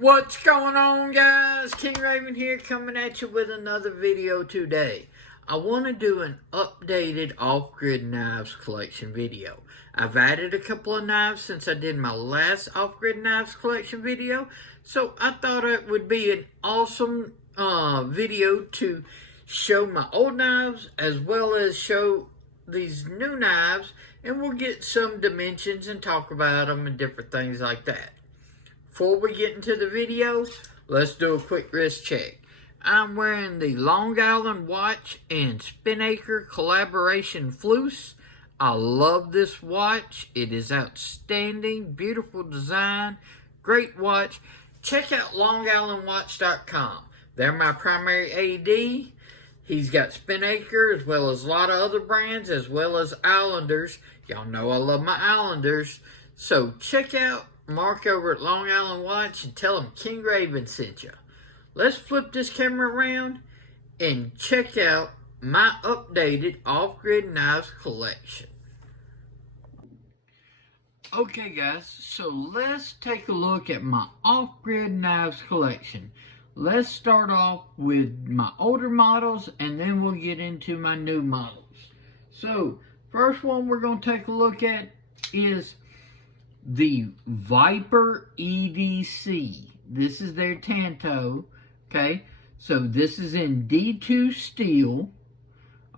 What's going on, guys? King Raven here, coming at you with another video today. I want to do an updated off-grid knives collection video. I've added a couple of knives since I did my last off-grid knives collection video, so I thought it would be an awesome video to show my old knives as well as show these new knives, and we'll get some dimensions and talk about them and different things like that. Before we get into the video, let's do a quick wrist check. I'm wearing the Long Island Watch and Spinnaker collaboration fleece. I love this watch. It is outstanding, beautiful design, great watch. Check out longislandwatch.com. They're my primary AD. He's got Spinnaker as well as a lot of other brands as well as Islanders. Y'all know I love my Islanders. So check out Mark over at Long Island Watch and tell him King Raven sent you. Let's flip this camera around and check out my updated off-grid knives collection. Okay guys, so let's take a look at my off-grid knives collection. Let's start off with my older models and then we'll get into my new models. So, first one we're going to take a look at is the Viper EDC. This is their Tanto, okay? So this is in D2 steel.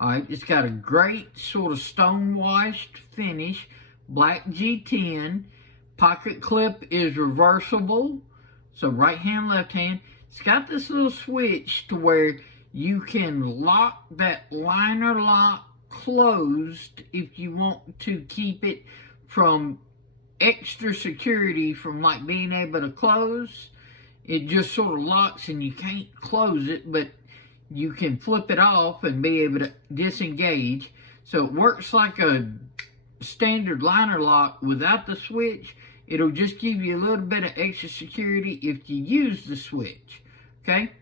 Alright, it's got a great sort of stone washed finish. Black G10. Pocket clip is reversible. So right hand, left hand. It's got this little switch to where you can lock that liner lock closed if you want to keep it from extra security from like being able to close. It just sort of locks and you can't close it, but you can flip it off and be able to disengage. So it works like a standard liner lock without the switch. It'll just give you a little bit of extra security if you use the switch. Okay?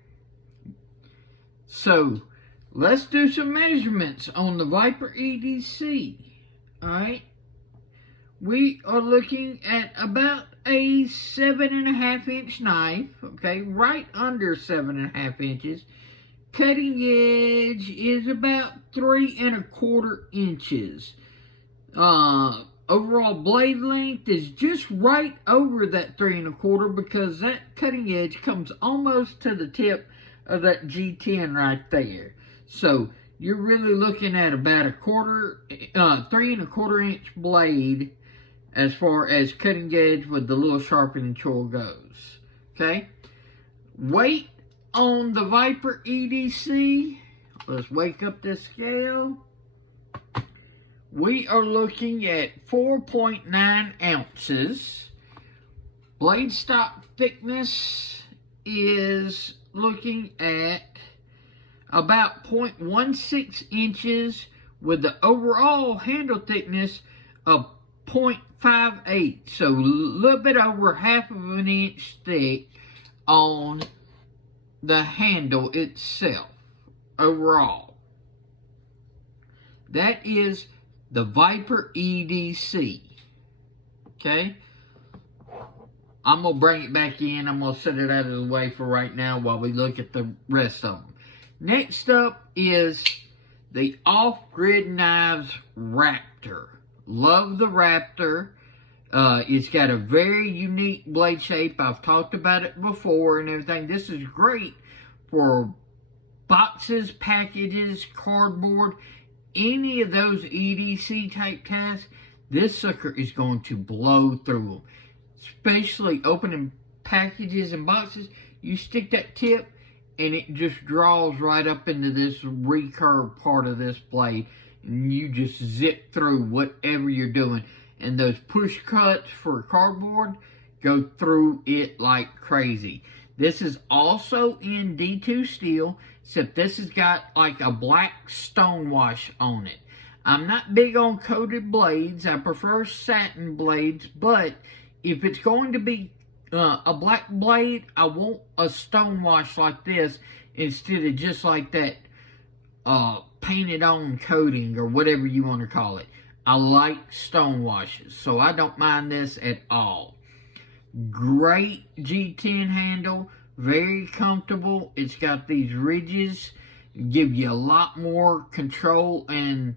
So let's do some measurements on the Viper EDC. Alright? We are looking at about a 7.5 inch knife, okay, right under 7.5 inches. Cutting edge is about 3.25 inches. Overall blade length is just right over that 3.25 because that cutting edge comes almost to the tip of that G10 right there. So you're really looking at about a 3.25 inch blade as far as cutting edge with the little sharpening tool goes. Okay? Weight on the Viper EDC. Let's wake up this scale. We are looking at 4.9 ounces. Blade stock thickness is looking at about 0.16 inches with the overall handle thickness of 0.58, so a little bit over half of an inch thick on the handle itself overall. That is the Viper EDC. Okay? I'm going to bring it back in. I'm going to set it out of the way for right now while we look at the rest of them. Next up is the Off-Grid Knives Raptor. Love the Raptor. It's got a very unique blade shape. I've talked about it before and everything. This is great for boxes, packages, cardboard, any of those EDC type tasks. This sucker is going to blow through them. Especially opening packages and boxes. You stick that tip and it just draws right up into this recurve part of this blade. And you just zip through whatever you're doing. And those push cuts for cardboard go through it like crazy. This is also in D2 steel, except this has got like a black stone wash on it. I'm not big on coated blades. I prefer satin blades, but if it's going to be a black blade, I want a stone wash like this instead of just like that painted on coating or whatever you want to call it. I like stone washes, so I don't mind this at all. Great G10 handle, very comfortable. It's got these ridges, give you a lot more control and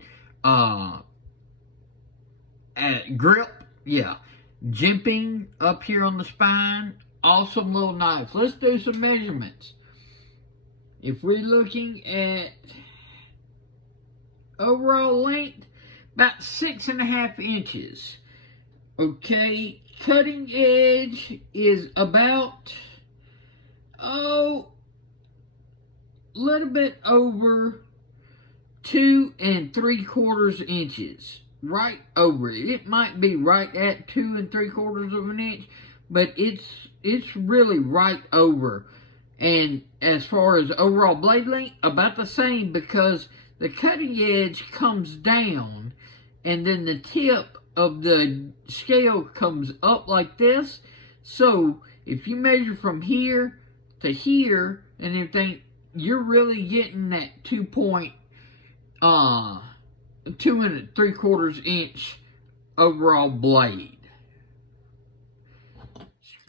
grip. Yeah, jimping up here on the spine. Awesome little knife. Let's do some measurements. If we're looking at overall length, about 6.5 inches. Okay, cutting edge is about, a little bit over 2 3/4 inches. Right over it. It might be right at 2 3/4 of an inch, but it's really right over. And as far as overall blade length, about the same, because the cutting edge comes down and then the tip of the scale comes up like this. So if you measure from here to here and everything, you're really getting that 2 3/4 inch overall blade.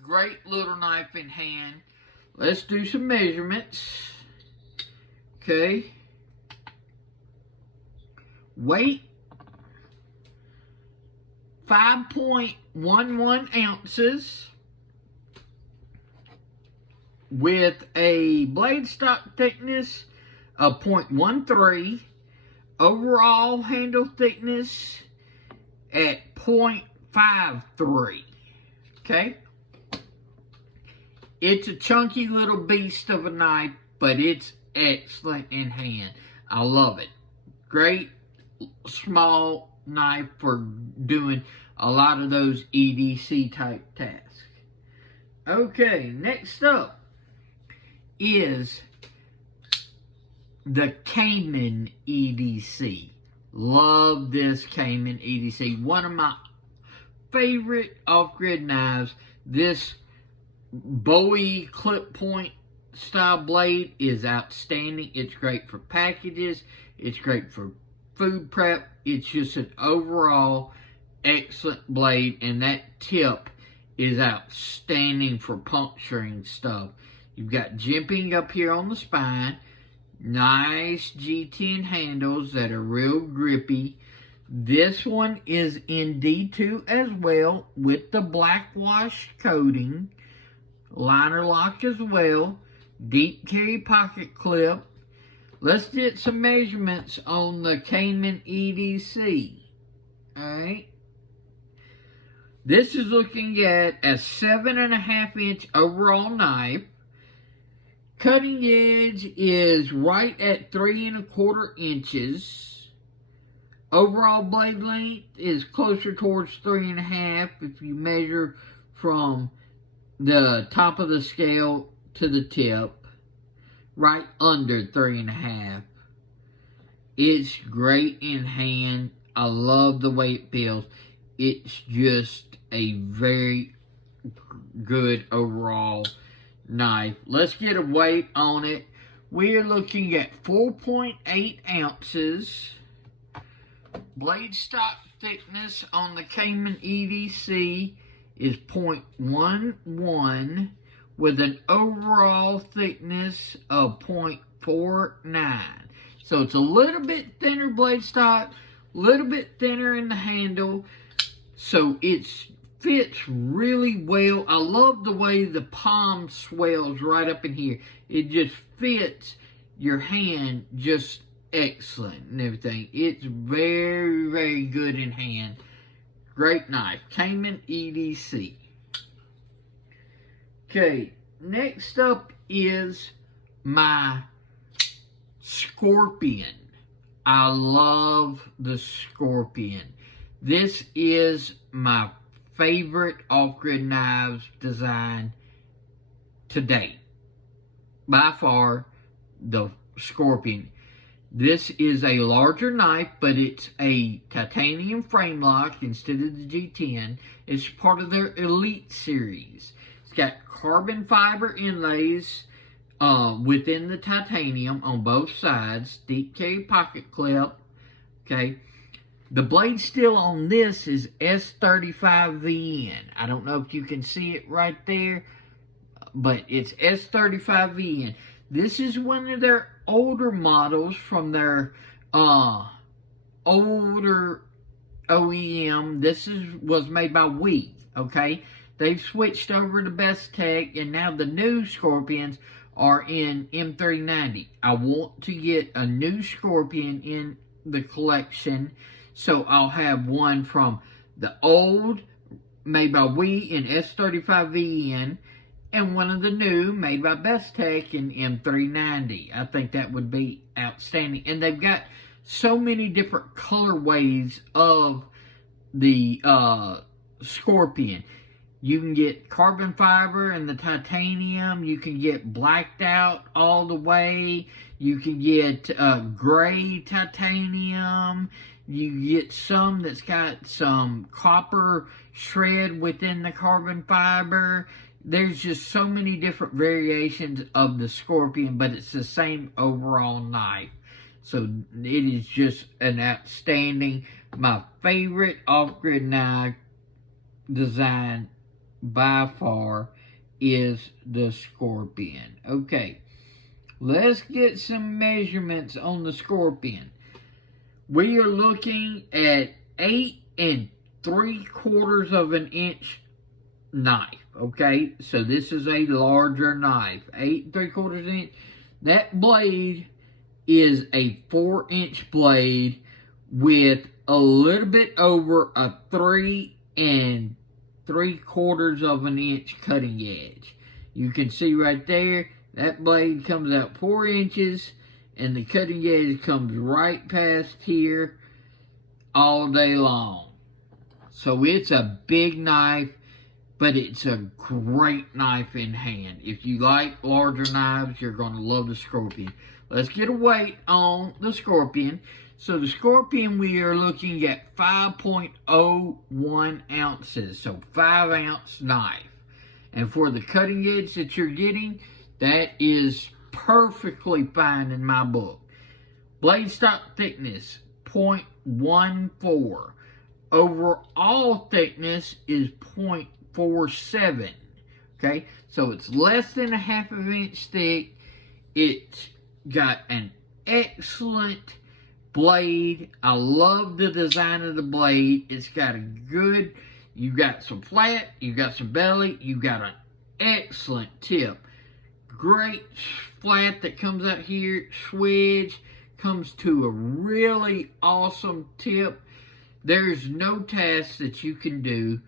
Great little knife in hand. Let's do some measurements. Okay. Weight, 5.11 ounces. With a blade stock thickness of 0.13. Overall handle thickness at 0.53. Okay. It's a chunky little beast of a knife, but it's excellent in hand. I love it. Great small knife for doing a lot of those EDC type tasks. Okay, next up is the Cayman Edc. Love this Cayman Edc. One of my favorite off-grid knives. This Bowie clip point style blade is outstanding. It's great for packages. It's great for food prep. It's just an overall excellent blade, and that tip is outstanding for puncturing stuff. You've got jimping up here on the spine. Nice G10 handles that are real grippy. This one is in D2 as well with the black wash coating. Liner lock as well. Deep carry pocket clip. Let's get some measurements on the Cayman Edc. Alright. This is looking at a 7.5 inch overall knife. Cutting edge is right at 3 1/4 inches. Overall blade length is closer towards 3.5 if you measure from the top of the scale to the tip. Right under 3.5. It's great in hand. I love the way it feels. It's just a very good overall knife. Let's get a weight on it. We're looking at 4.8 ounces. Blade stock thickness on the Cayman Edc is 0.11 with an overall thickness of 0.49. So it's a little bit thinner blade stock, a little bit thinner in the handle. So it fits really well. I love the way the palm swells right up in here. It just fits your hand just excellent and everything. It's very, very good in hand. Great knife. Cayman Edc. Okay, next up is my Scorpion. I love the Scorpion. This is my favorite off-grid knives design to date. By far, the Scorpion. This is a larger knife, but it's a titanium frame lock instead of the G10. It's part of their Elite series. It's got carbon fiber inlays within the titanium on both sides. Deep carry pocket clip. Okay. The blade steel on this is S35VN. I don't know if you can see it right there, but it's S35VN. This is one of their older models from their older OEM. This was made by We, okay? They've switched over to Best Tech, and now the new Scorpions are in M390. I want to get a new Scorpion in the collection, so I'll have one from the old, made by We in S35VN, and one of the new, made by Best Tech in M390. I think that would be outstanding. And they've got so many different colorways of the Scorpion. You can get carbon fiber and the titanium. You can get blacked out all the way. You can get gray titanium. You get some that's got some copper shred within the carbon fiber. There's just so many different variations of the Scorpion, but it's the same overall knife. So it is just an outstanding, my favorite off-grid knife design by far is the Scorpion. Okay, let's get some measurements on the Scorpion. We are looking at 8 3/4 of an inch knife. Okay, so this is a larger knife, 8 3/4 inch. That blade is a 4-inch blade with a little bit over a 3 3/4 of an inch cutting edge. You can see right there, that blade comes out 4 inches, and the cutting edge comes right past here all day long. So it's a big knife, but it's a great knife in hand. If you like larger knives, you're going to love the Scorpion. Let's get a weight on the Scorpion. So the Scorpion, we are looking at 5.01 ounces. So 5-ounce knife. And for the cutting edge that you're getting, that is perfectly fine in my book. Blade stock thickness, 0.14. Overall thickness is 0.47. Okay, so it's less than a 1/2 inch thick. It's got an excellent blade. I love the design of the blade. It's got a good, you got some flat, you got some belly, you got an excellent tip. Great flat that comes out here, swedge, comes to a really awesome tip. There's no task that you can do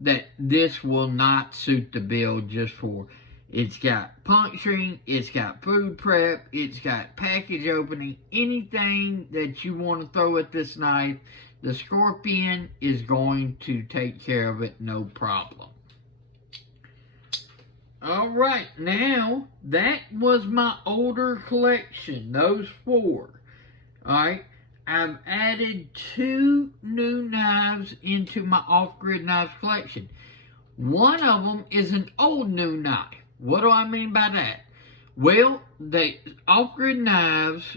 that this will not suit the build just for. It's got puncturing, it's got food prep, it's got package opening, anything that you want to throw at this knife, the Scorpion is going to take care of it, no problem. Alright, now, that was my older collection, those 4. Alright, I've added 2 new knives into my off-grid knives collection. One of them is an old new knife. What do I mean by that? Well, they off-grid knives,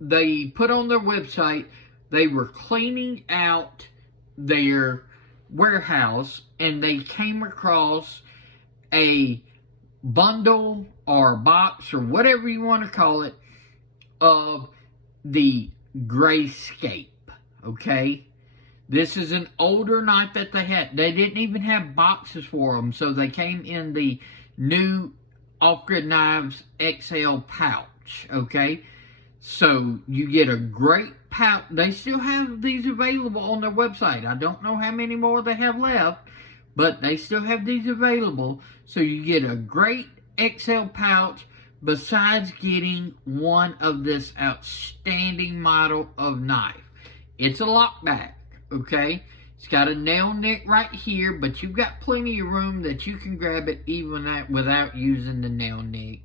they put on their website, they were cleaning out their warehouse, and they came across a bundle or box or whatever you want to call it of the Grayscape. Okay, this is an older knife that they had. They didn't even have boxes for them, so they came in the new Off-Grid Knives XL pouch. Okay, so you get a great pouch. They still have these available on their website. I don't know how many more they have left, but they still have these available. So you get a great XL pouch, besides getting one of this outstanding model of knife. It's a lockback, okay? It's got a nail nick right here, but you've got plenty of room that you can grab it even without using the nail nick.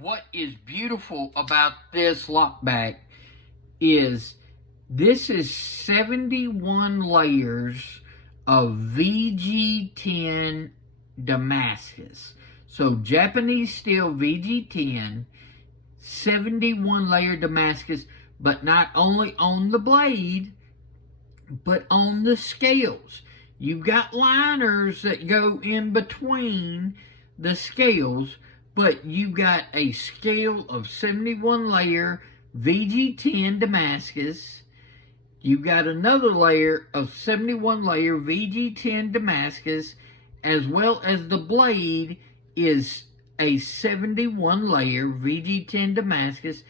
What is beautiful about this lockback is this is 71 layers of VG10 Damascus. So Japanese steel VG10, 71 layer Damascus, but not only on the blade, but on the scales. You've got liners that go in between the scales, but you've got a scale of 71 layer VG10 Damascus. You've got another layer of 71 layer VG10 Damascus, as well as the blade is a 71 layer VG10 Damascus,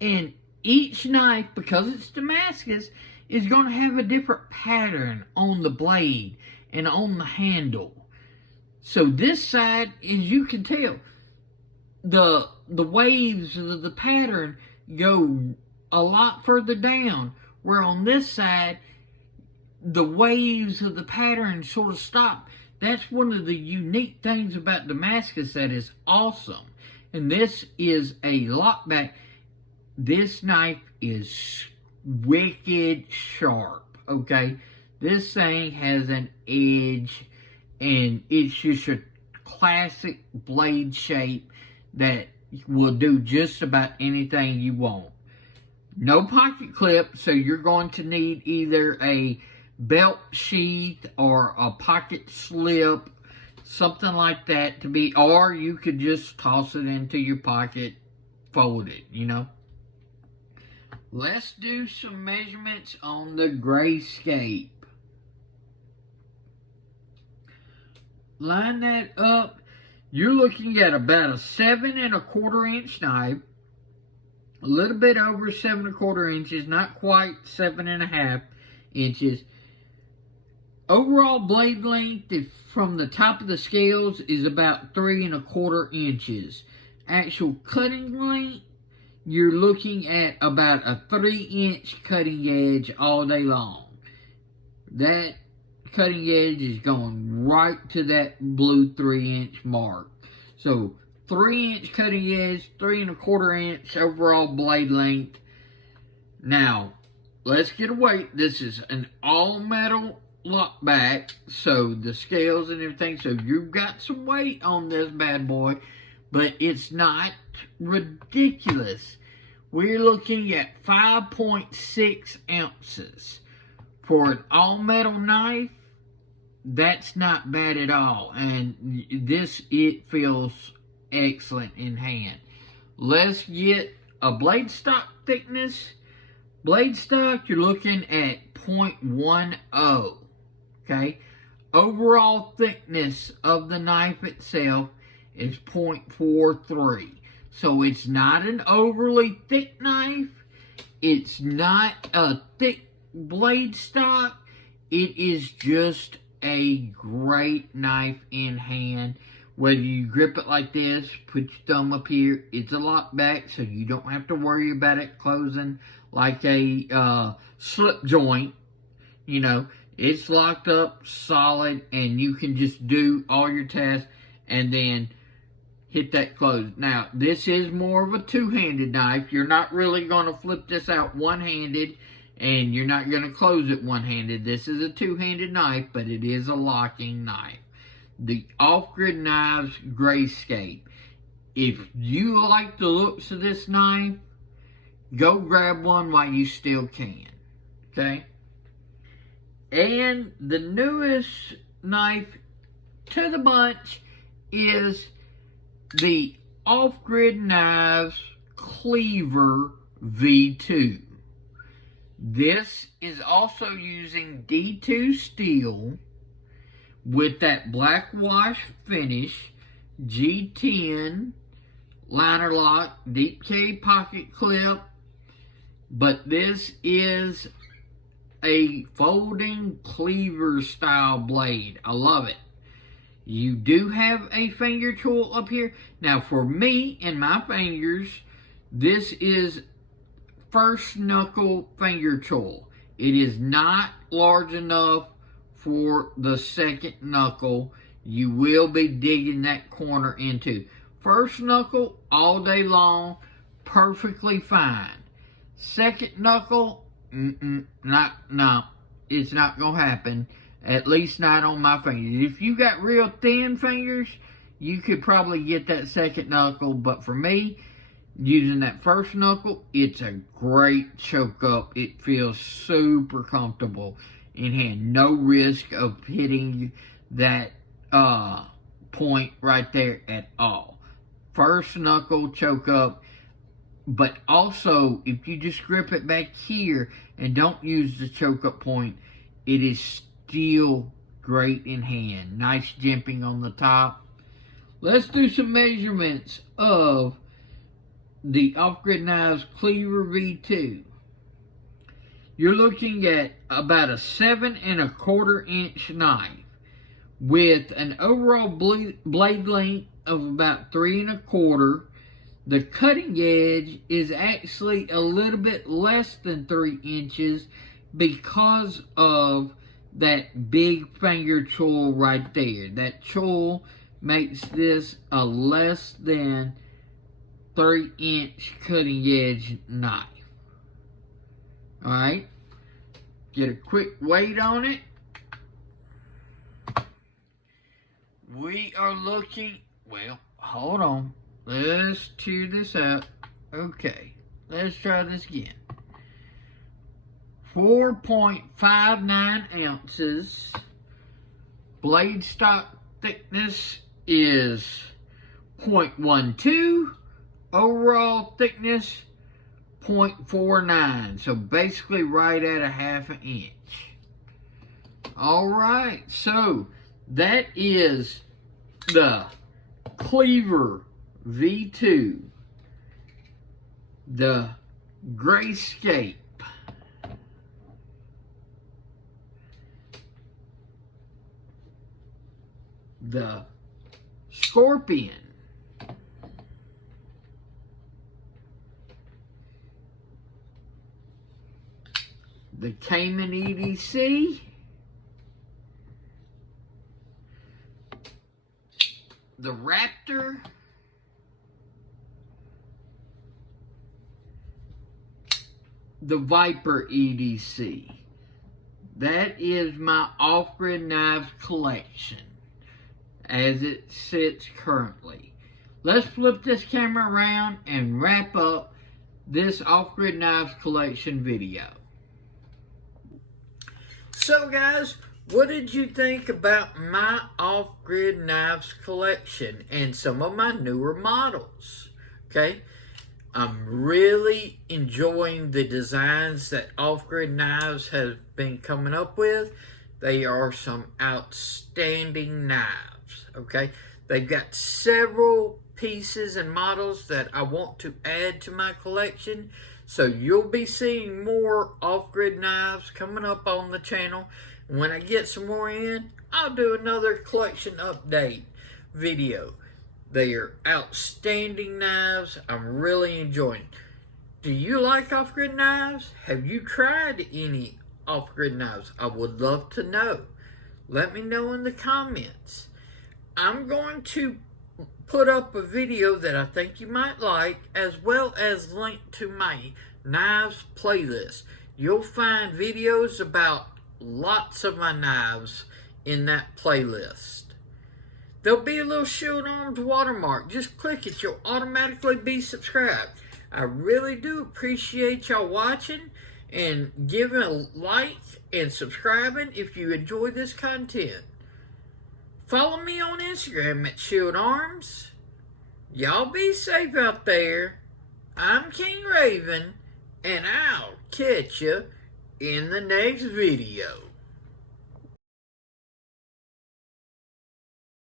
and each knife, because it's Damascus, is going to have a different pattern on the blade and on the handle. So this side, as you can tell, the waves of the pattern go a lot further down, where on this side, the waves of the pattern sort of stop. That's one of the unique things about Damascus that is awesome. And this is a lockback. This knife is wicked sharp, okay? This thing has an edge, and it's just a classic blade shape that will do just about anything you want. No pocket clip, so you're going to need either a belt sheath or a pocket slip, something like that to be, or you could just toss it into your pocket, fold it, you know. Let's do some measurements on the grayscape. Line that up. You're looking at about a 7 1/4 inch knife. A little bit over 7 1/4 inches, not quite 7 1/2 inches. Overall blade length from the top of the scales is about 3 1/4 inches. Actual cutting length, you're looking at about a 3-inch cutting edge all day long. That cutting edge is going right to that blue 3-inch mark. So 3-inch cutting edge, 3 1/4 inch overall blade length. Now, let's get a weight. This is an all metal lockback, so the scales and everything, so you've got some weight on this bad boy, but it's not ridiculous. We're looking at 5.6 ounces. For an all metal knife, that's not bad at all, and it feels excellent in hand. Let's get a blade stock thickness. Blade stock, you're looking at 0.10. Okay, overall thickness of the knife itself is 0.43. So it's not an overly thick knife. It's not a thick blade stock. It is just a great knife in hand. Whether you grip it like this, put your thumb up here, it's a lockback, so you don't have to worry about it closing like a slip joint. You know, it's locked up solid, and you can just do all your tasks and then hit that close. Now, this is more of a two-handed knife. You're not really going to flip this out one-handed, and you're not going to close it one-handed. This is a two-handed knife, but it is a locking knife. The Off-Grid Knives Grayscape. If you like the looks of this knife, go grab one while you still can. Okay? And the newest knife to the bunch is the Off-Grid Knives Cleaver V2. This is also using D2 steel with that black wash finish, G10 liner lock, deep K pocket clip, but this is a folding cleaver style blade. I love it. You do have a finger tool up here. Now for me and my fingers, this is first knuckle finger tool. It is not large enough for the second knuckle. You will be digging that corner into. First knuckle all day long, perfectly fine. Second knuckle, no, it's not gonna happen. At least not on my fingers. If you got real thin fingers, you could probably get that second knuckle, but for me, Using that first knuckle, it's a great choke up. It feels super comfortable in hand. No risk of hitting that point right there at all. First knuckle choke up, but also if you just grip it back here and don't use the choke up point, it is still great in hand. Nice jimping on the top. Let's do some measurements of the Off-Grid Knives Cleaver V2. You're looking at about a 7 1/4 inch knife with an overall blade length of about 3 1/4. The cutting edge is actually a little bit less than 3 inches because of that big finger choil right there. That choil makes this a less than 3-inch cutting edge knife. Alright, get a quick weight on it. We are looking, well, hold on. Let's chew this out. Okay, let's try this again. 4.59 ounces. Blade stock thickness is 0.12. Overall thickness 0.49, so basically right at a 1/2 inch. Alright, so that is the Cleaver V2, the Grayscape, the Scorpion, the Cayman Edc, the Raptor, the Viper EDC. That is my Off-Grid Knives collection as it sits currently. Let's flip this camera around and wrap up this Off-Grid Knives collection video. So guys, what did you think about my Off-Grid Knives collection and some of my newer models? Okay, I'm really enjoying the designs that Off-Grid Knives has been coming up with. They are some outstanding knives, okay? They've got several pieces and models that I want to add to my collection. So you'll be seeing more Off-Grid Knives coming up on the channel. When I get some more in, I'll do another collection update video. They are outstanding knives. I'm really enjoying it. Do you like Off-Grid Knives? Have you tried any Off-Grid Knives? I would love to know. Let me know in the comments. I'm going to put up a video that I think you might like, as well as link to my knives playlist. You'll find videos about lots of my knives in that playlist. There'll be a little Shield Arms watermark. Just click it. You'll automatically be subscribed. I really do appreciate y'all watching and giving a like and subscribing if you enjoy this content. Follow me on Instagram at Shield Arms. Y'all be safe out there. I'm King Raven, and I'll catch you in the next video.